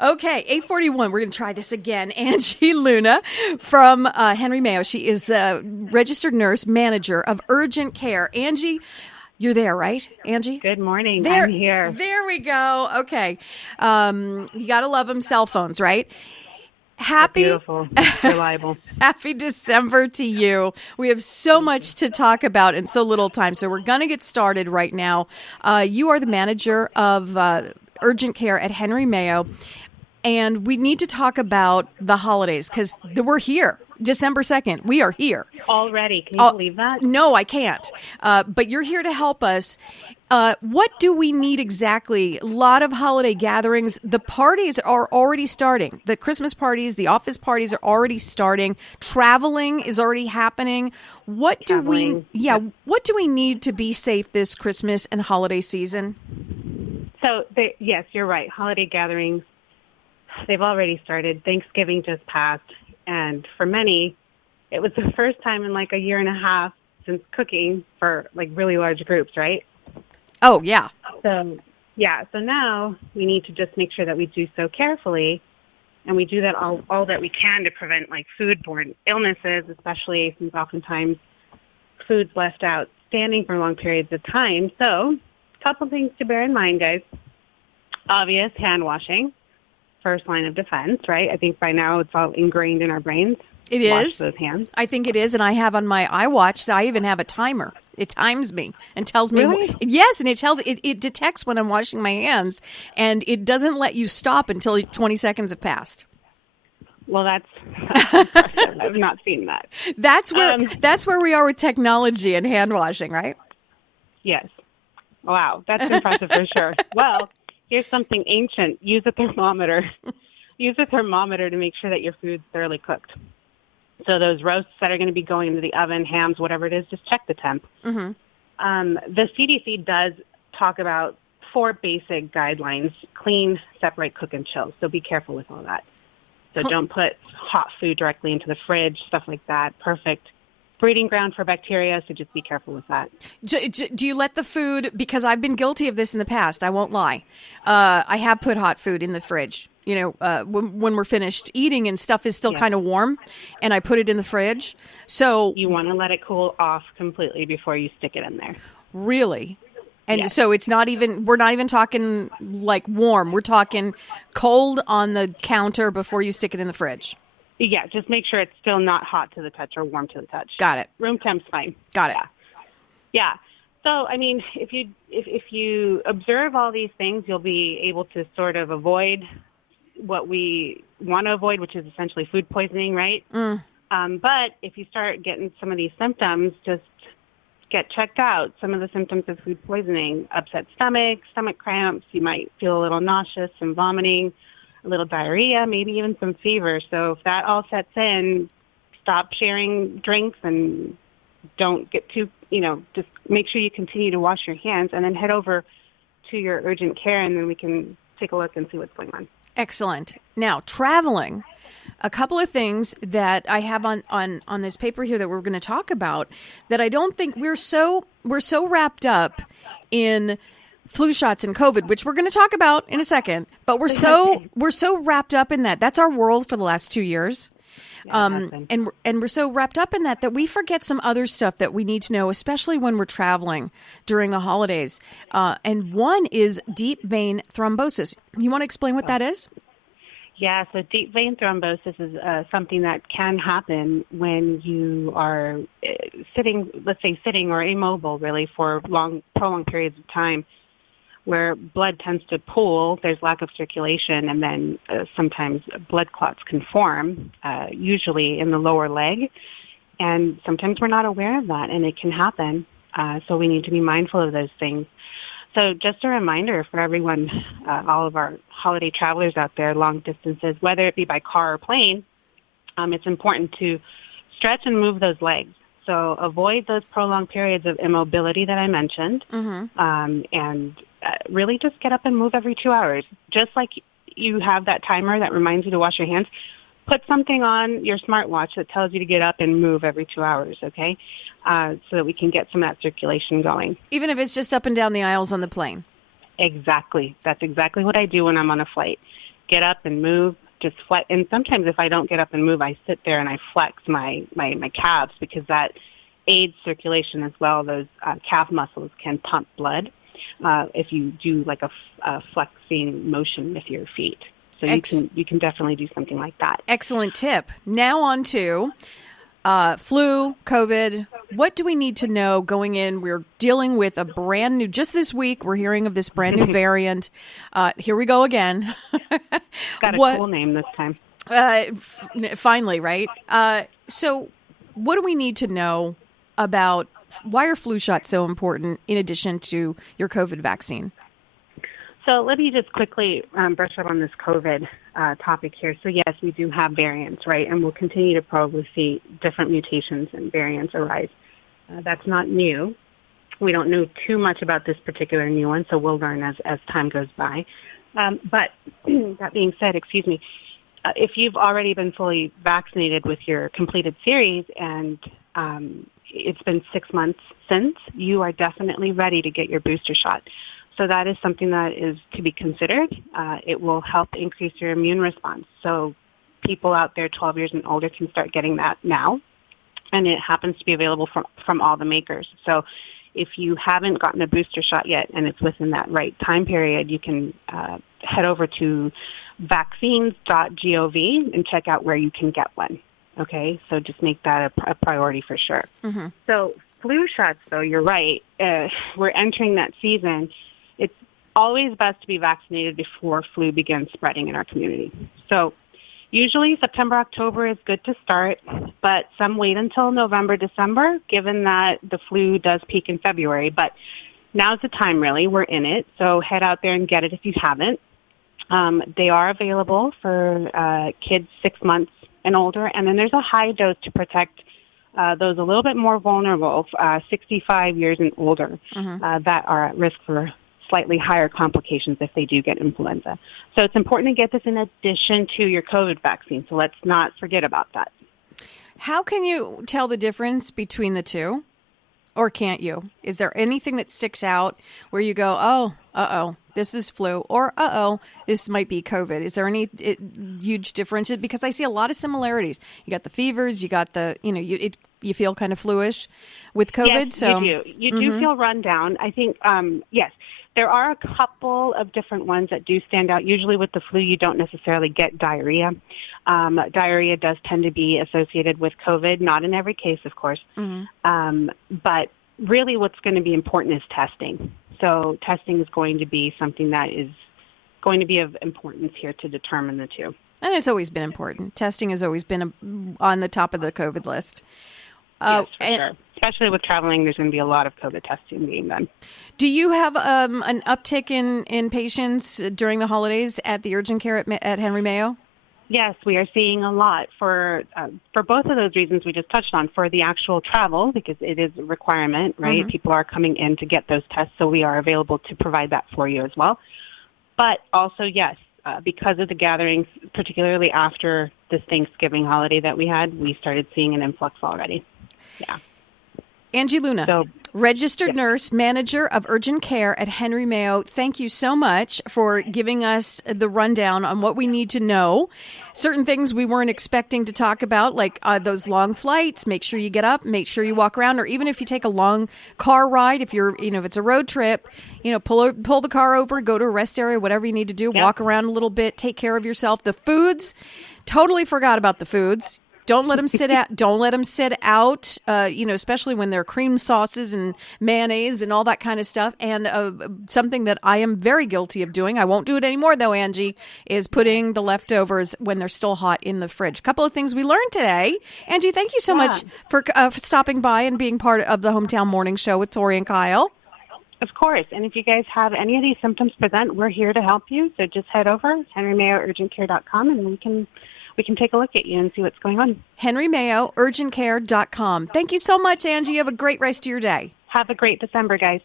8:41. Okay, 8:41. We're going to try this again. Angie Luna from Henry Mayo. She is the registered nurse manager of urgent care. Angie, you're there, right, Angie? Good morning. There, I'm here. There we go. Okay. You got to love them, cell phones, right? Happy, beautiful, reliable. Happy December to you. We have so much to talk about in so little time, so we're going to get started right now. You are the manager of urgent care at Henry Mayo, and we need to talk about the holidays because we're here. December 2nd, we are here. Already. Can you believe that? No, I can't. But you're here to help us. What do we need exactly? A lot of holiday gatherings. The parties are already starting. The Christmas parties, the office parties are already starting. Traveling is already happening. What do we need to be safe this Christmas and holiday season? So, yes, you're right. Holiday gatherings, they've already started. Thanksgiving just passed. And for many, it was the first time in like a year and a half since cooking for like really large groups, right? Oh, yeah. So now we need to just make sure that we do so carefully, and we do that all that we can to prevent like foodborne illnesses, especially since oftentimes food's left out standing for long periods of time. So a couple things to bear in mind, guys. Obvious hand washing. First line of defense, right? I think by now it's all ingrained in our brains. It is. Wash those hands. I think it is, and I have on my iWatch that I even have a timer. It times me and tells me. Really? Yes, and it detects when I'm washing my hands, and it doesn't let you stop until 20 seconds have passed. Well, that's impressive. I've not seen that. That's where we are with technology and hand washing, right? Yes. Wow, that's impressive for sure. Well, here's something ancient. Use a thermometer. Use a thermometer to make sure that your food's thoroughly cooked. So those roasts that are going to be going into the oven, hams, whatever it is, just check the temp. Mm-hmm. The CDC does talk about 4 basic guidelines: clean, separate, cook, and chill. So be careful with all that. So don't put hot food directly into the fridge, stuff like that. Perfect breeding ground for bacteria, so just be careful with that. Do you let the food, because I've been guilty of this in the past, I won't lie. I have put hot food in the fridge, when we're finished eating and stuff is still kind of warm, and I put it in the fridge. So you want to let it cool off completely before you stick it in there. Really? And so we're not even talking like warm. We're talking cold on the counter before you stick it in the fridge. Yeah, just make sure it's still not hot to the touch or warm to the touch. Got it. Room temp's fine. Got it. Yeah. So, I mean, if you observe all these things, you'll be able to sort of avoid what we want to avoid, which is essentially food poisoning, right? But if you start getting some of these symptoms, just get checked out. Some of the symptoms of food poisoning: upset stomach cramps. You might feel a little nauseous, some vomiting, a little diarrhea, maybe even some fever. So if that all sets in, stop sharing drinks and don't get too, just make sure you continue to wash your hands, and then head over to your urgent care, and then we can take a look and see what's going on. Excellent. Now, traveling. A couple of things that I have on this paper here that we're going to talk about that I don't think we're so wrapped up in flu shots and COVID, which we're going to talk about in a second, but we're so wrapped up in that. That's our world for the last 2 years. And we're so wrapped up in that we forget some other stuff that we need to know, especially when we're traveling during the holidays. And one is deep vein thrombosis. You want to explain what that is? Yeah, so deep vein thrombosis is something that can happen when you are sitting or immobile, really, for prolonged periods of time, where blood tends to pool, there's lack of circulation, and then sometimes blood clots can form, usually in the lower leg. And sometimes we're not aware of that, and it can happen. So we need to be mindful of those things. So just a reminder for everyone, all of our holiday travelers out there, long distances, whether it be by car or plane, it's important to stretch and move those legs. So avoid those prolonged periods of immobility that I mentioned, and really just get up and move every 2 hours. Just like you have that timer that reminds you to wash your hands, put something on your smartwatch that tells you to get up and move every 2 hours, okay, so that we can get some of that circulation going. Even if it's just up and down the aisles on the plane? Exactly. That's exactly what I do when I'm on a flight. get up and move, just flex. And sometimes if I don't get up and move, I sit there and I flex my calves because that aids circulation as well. Those calf muscles can pump blood if you do like a flexing motion with your feet. So you can definitely do something like that. Excellent tip. Now on to flu, COVID. What do we need to know going in? We're dealing with a brand new, just this week, we're hearing of this brand new variant. Here we go again. Got a cool name this time. Finally, right? So what do we need to know about why are flu shots so important in addition to your COVID vaccine? So let me just quickly brush up on this COVID topic here. So yes, we do have variants, right? And we'll continue to probably see different mutations and variants arise. That's not new. We don't know too much about this particular new one, so we'll learn as time goes by. But that being said, if you've already been fully vaccinated with your completed series and it's been 6 months since, you are definitely ready to get your booster shot. So that is something that is to be considered. It will help increase your immune response. So people out there 12 years and older can start getting that now, and it happens to be available from all the makers. So if you haven't gotten a booster shot yet and it's within that right time period, you can head over to vaccines.gov and check out where you can get one. Okay, so just make that a priority for sure. Mm-hmm. So flu shots, though, you're right. We're entering that season. It's always best to be vaccinated before flu begins spreading in our community. So usually September, October is good to start, but some wait until November, December, given that the flu does peak in February. But now's the time, really. We're in it, so head out there and get it if you haven't. They are available for kids 6 months and older, and then there's a high dose to protect those a little bit more vulnerable, 65 years and older, that are at risk for slightly higher complications if they do get influenza. So it's important to get this in addition to your COVID vaccine, so let's not forget about that. How can you tell the difference between the two? Or can't you? Is there anything that sticks out where you go, oh, this is flu, or this might be COVID? Is there any huge difference? Because I see a lot of similarities. You got the fevers, you got the, you feel kind of fluish with COVID. Yes, so you do. You do feel run down. I think, yes, there are a couple of different ones that do stand out. Usually with the flu, you don't necessarily get diarrhea. Diarrhea does tend to be associated with COVID, not in every case, of course. But really what's going to be important is testing. So testing is going to be something that is going to be of importance here to determine the two. And it's always been important. Testing has always been on the top of the COVID list. Yes, for sure. Especially with traveling, there's going to be a lot of COVID testing being done. Do you have an uptick in patients during the holidays at the urgent care at Henry Mayo? Yes, we are seeing a lot for both of those reasons we just touched on. For the actual travel, because it is a requirement, right? People are coming in to get those tests, so we are available to provide that for you as well. But also, yes, because of the gatherings, particularly after this Thanksgiving holiday that we had, we started seeing an influx already. Yeah. Angie Luna, registered nurse, manager of urgent care at Henry Mayo. Thank you so much for giving us the rundown on what we need to know. Certain things we weren't expecting to talk about, like those long flights. Make sure you get up, make sure you walk around, or even if you take a long car ride, if you're, if it's a road trip, pull the car over, go to a rest area, whatever you need to do, walk around a little bit, take care of yourself. The foods, totally forgot about the foods. Don't let them sit out. Don't let them sit out. Especially when they're cream sauces and mayonnaise and all that kind of stuff. And something that I am very guilty of doing, I won't do it anymore though, Angie, is putting the leftovers when they're still hot in the fridge. A couple of things we learned today. Angie, thank you so much for stopping by and being part of the Hometown Morning Show with Tori and Kyle. Of course. And if you guys have any of these symptoms present, we're here to help you. So just head over, henrymayourgentcare.com, and we can take a look at you and see what's going on. henrymayourgentcare.com. Thank you so much, Angie. You have a great rest of your day. Have a great December, guys.